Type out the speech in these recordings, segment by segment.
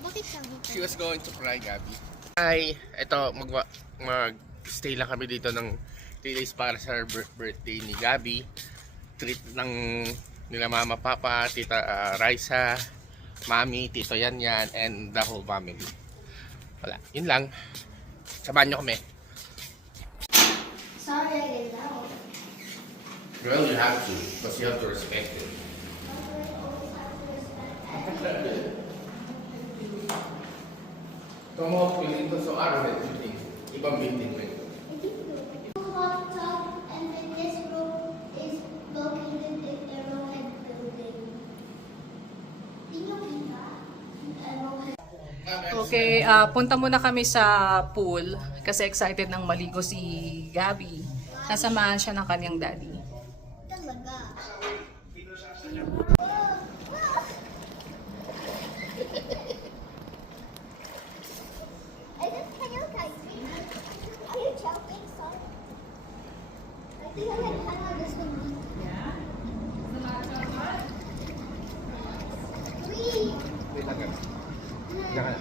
Bakit sabi ka? She was going to cry, Gabby. Ay, eto, mag-stay lang kami dito ng 3 days para sa birthday ni Gabby. Treat ng nila mama, papa, tita Raisa, mami, tito Yan, and the whole family. Wala, yun lang. Samahan nyo kami. Sorry, I did that. Girl, you have to. Because you have to respect it. Como pinito sa araw, ibang building mo ito. Hot tub, and then this room is located in Arrowhead Building. Did you kita? Arrowhead. Okay, punta muna kami sa pool kasi excited nang maligo si Gabby. Sasamahan siya ng kanyang daddy. Talaga. Can you type me? Are you joking, son? I think I had kind of this one. Yeah? Three. Wait lang. Diyan.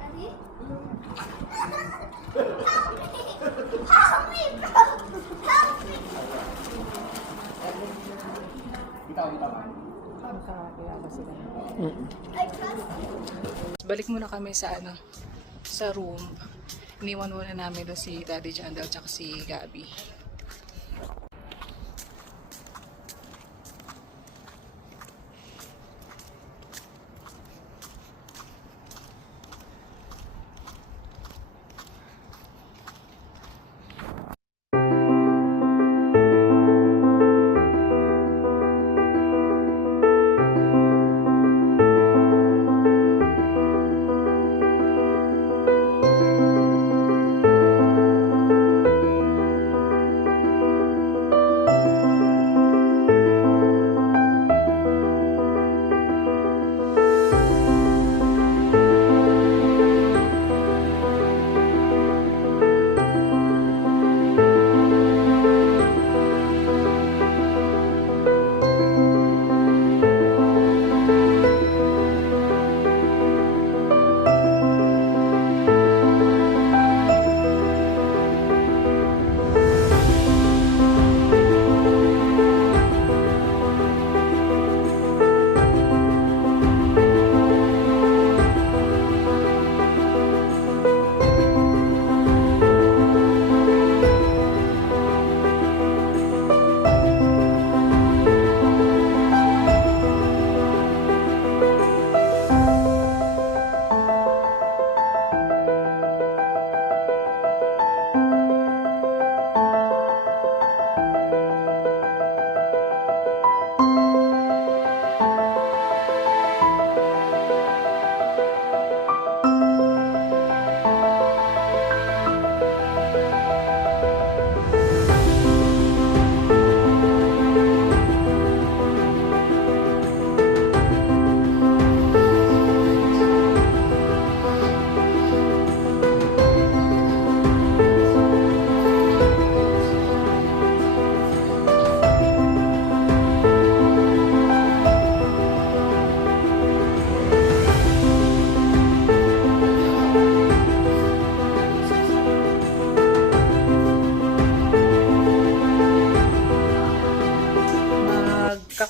Ready? Help me, bro! Help me! I trust you. Balik muna kami sa sa room. Iniwan muna namin doon si Daddy Jandal at si Gabby.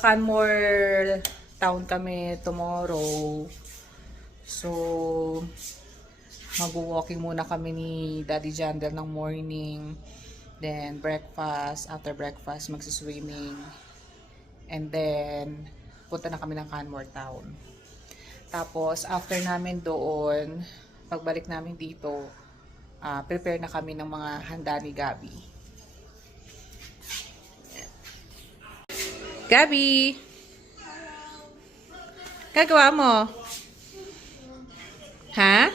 Canmore town kami tomorrow. So, mag-walking muna kami ni Daddy Jandel ng morning. Then, breakfast. After breakfast, magsiswimming. And then, punta na kami ng Canmore town. Tapos, after namin doon, pagbalik namin dito, prepare na kami ng mga handa ni Gabby. Gabby! Gagawa mo? Ha?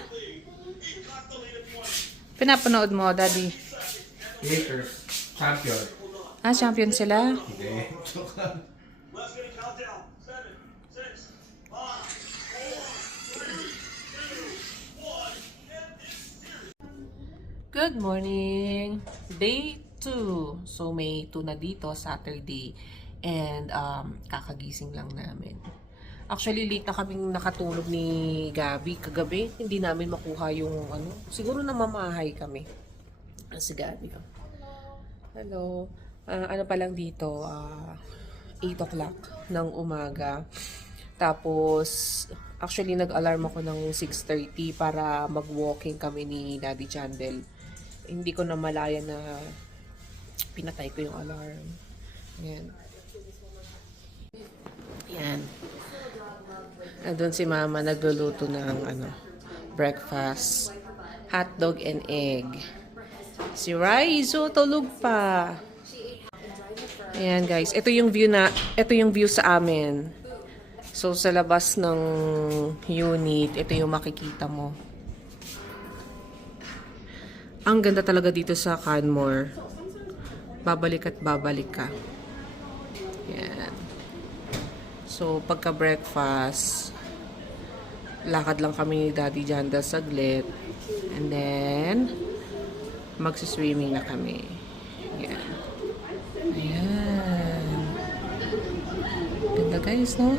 Pinapanood mo, Daddy? Lakers. Champion. Champion sila? Hindi. Let's get a countdown. 7, 6, 5, 4, 3, 2, 1. End this series. Good morning! Day 2. So may 2 na dito, Saturday. And kakagising lang namin. Actually, late na kaming nakatulog ni Gabi kagabi. Hindi namin makuha yung siguro namamahay kami. Si Gabi. Hello. Ano pa lang dito, 8 o'clock ng umaga. Tapos, actually nag-alarm ako ng 6:30 para mag-walking kami ni Daddy Jandel. Hindi ko na malaya na pinatay ko yung alarm. Yan. Yan. Doon si Mama nagluluto ng breakfast. Hotdog and egg. Si Raizo tulog pa. Ayan guys, ito yung view sa amin. So sa labas ng unit, ito yung makikita mo. Ang ganda talaga dito sa Canmore. Babalik at babalik ka. Ayan. So pagka breakfast, lakad lang kami ni Daddy Janda saglit. And then magsiswimming na kami. Ayan. Ayan. Ganda guys, no?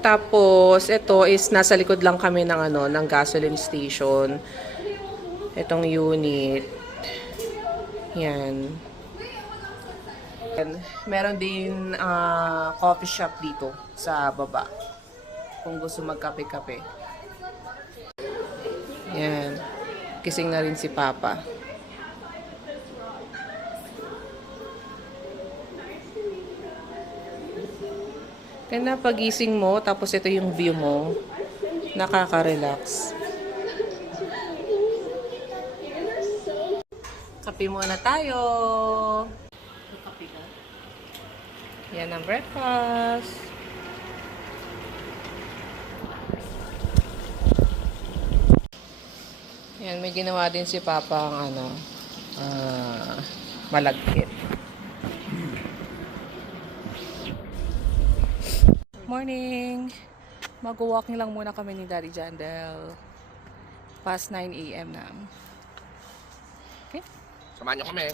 Tapos, ito is nasa likod lang kami ng ng gasoline station. Itong unit. Yan. Meron din coffee shop dito sa baba. Kung gusto magkape-kape. Yan. Kising na rin si Papa. Kaya pagising mo, tapos ito yung view mo, nakaka-relax. Kape muna tayo. Yan ang breakfast. Yan, may ginawa din si Papa ang malagkit. Morning! Mag-walking lang muna kami ni Daddy Jandel. Past 9 a.m. na. Okay? Samahan nyo kami.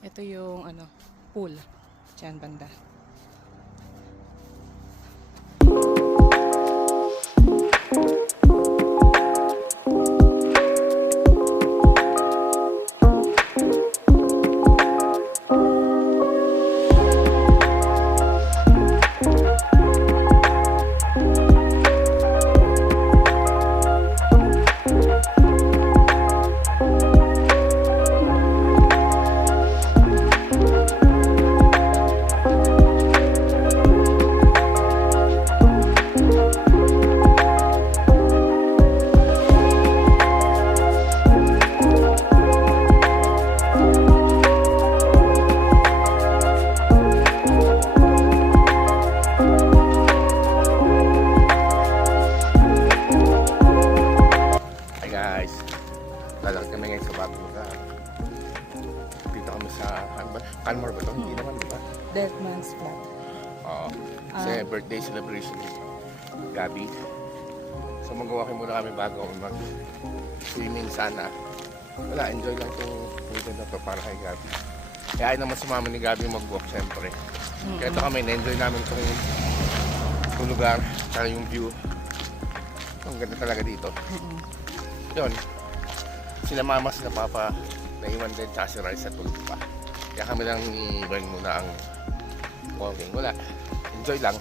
Ito yung pool. Diyan banda. Lalakad kami ngayon sa bagong lugar. Dito kami sa Canmore ba ito? Hindi naman, di ba? Dead Man's Flat. Oo. Kasi birthday celebration ni Gabi. So mag-walking muna kami bago kami mag-swimming sana. Wala, enjoy lang itong weekend na to para kay Gabi. Kaya ay naman sumama ni Gabi mag-walk siyempre. Kaya ito kami, na-enjoy namin itong lugar, tsaka yung view. Ang ganda talaga dito. Yun. Sila Mama, sila Papa, naiwan din, tsaka si Rai sa tulog pa. Kaya kami lang i-bring muna ang walking. Wala, enjoy lang.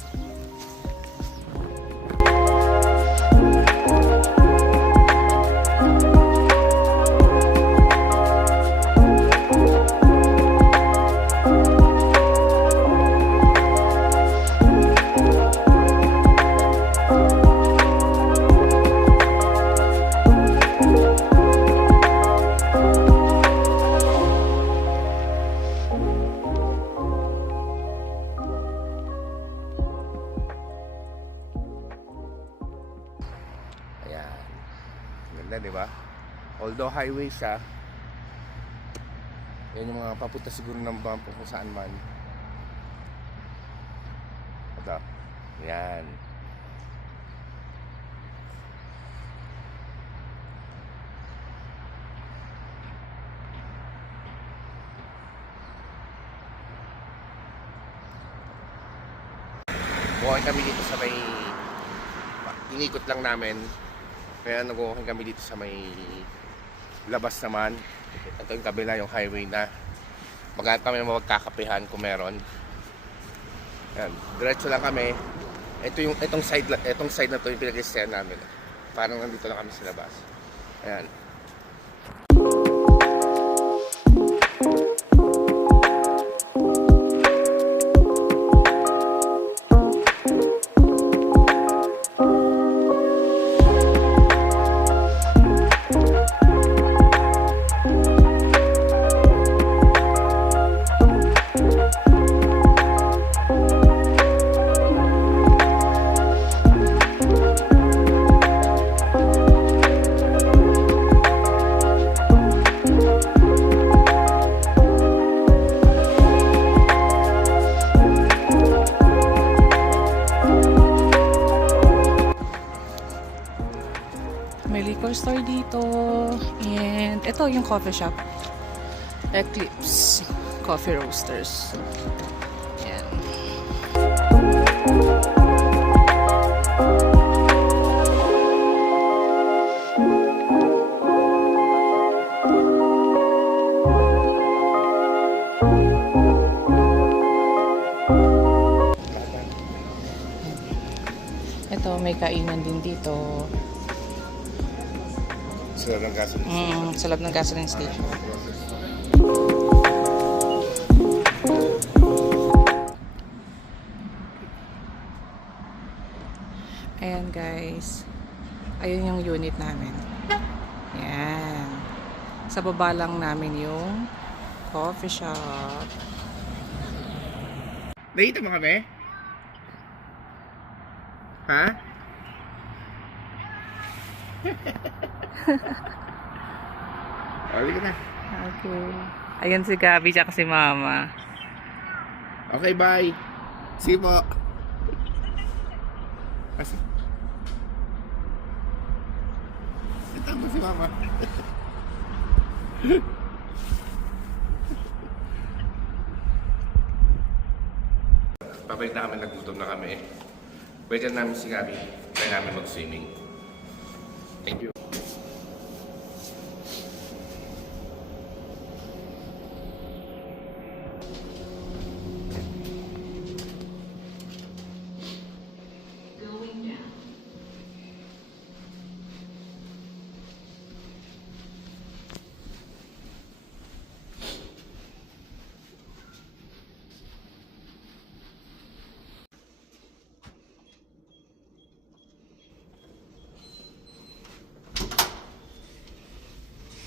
di ba? Although highway siya, yan yung mga papunta siguro ng bump kung saan man. Ito. Yan. Walking kami dito sa may inikot lang namin. Kaya nag-walking kami dito sa may labas naman. Ito yung kabila, yung highway na. Maghanap kami ng magkakapehan kung meron. Yan, diretso lang kami. Itong side na to yung pinag-istayan namin. Parang nandito lang kami sa labas. Ayan. May liquor store dito. And ito yung coffee shop. Eclipse Coffee Roasters. Yan. Ito, may kainan din dito. Sa loob ng gasoline station. Sa loob ng gasoline station. Ayan guys. Ayun yung unit namin. Ayan. Sa baba lang namin yung coffee shop. Nakita mo kami? Ha? Halika na. Okay. Ayan si Gabi tsaka si Mama. Okay, bye. See you po. Kasi... Ito mo si Mama. Pabalik na kami, nagutom na kami. Pwede namin si Gabi. Pwede namin mag-swimming. Thank you.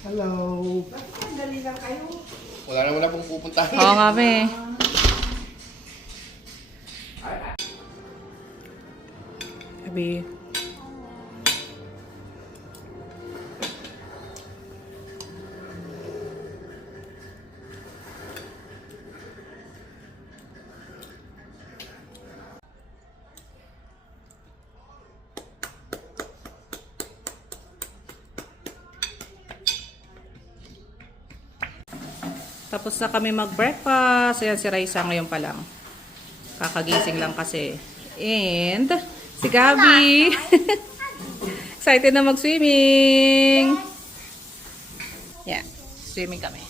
Hello. Dali lang kayo. Wala naman na pong pupuntahan. Oo nga be. Gabi. Tapos na kami mag-breakfast. Ayan si Raisa ngayon pa lang. Kakagising lang kasi. And si Gabi. Excited na mag-swimming. Yeah, swimming kami.